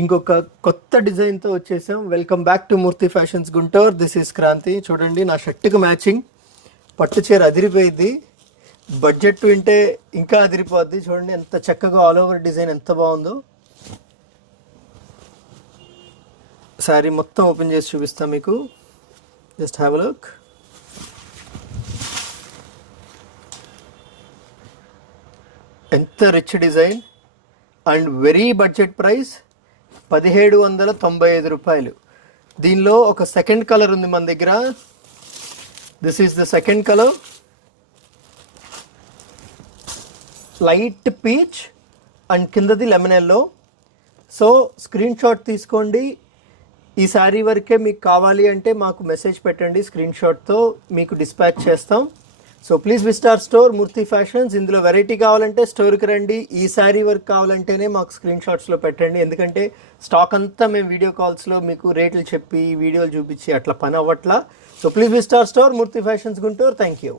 ఇంకొక కొత్త డిజైన్తో వచ్చేసాం. Welcome back to Murthy fashions Guntur. This is Kranthi. చూడండి నా షర్ట్కి మ్యాచింగ్ పట్టు చీర అదిరిపోయింది. బడ్జెట్ వింటే ఇంకా అదిరిపోద్ది. చూడండి ఎంత చక్కగా ఆల్ ఓవర్ డిజైన్ ఎంత బాగుందో. శారీ మొత్తం ఓపెన్ చేసి చూపిస్తాం మీకు. Just have a look. ఎంత rich design and very budget price 1795 రూపాయలు. దీనిలో ఒక సెకండ్ కలర్ ఉంది మన దగ్గర. This is the second colour, light peach and కిందది lemon yellow. So screenshot తీసుకోండి. ఈ శారీ వరకే మీకు కావాలి అంటే మాకు మెసేజ్ పెట్టండి, స్క్రీన్ షాట్తో మీకు డిస్పాచ్ చేస్తాం. So please visit our store Murthy fashions. ఇందులో వెరైటీ కావాలంటే స్టోర్కి రండి. ఈ శారీ వర్క్ కావాలంటేనే మాకు స్క్రీన్ షాట్స్లో పెట్టండి. ఎందుకంటే స్టాక్ అంతా మేము వీడియో కాల్స్లో మీకు రేట్లు చెప్పి వీడియోలు చూపించి అట్లా పని అవ్వట్లా. So please visit our store Murthy fashions Guntur. Thank you.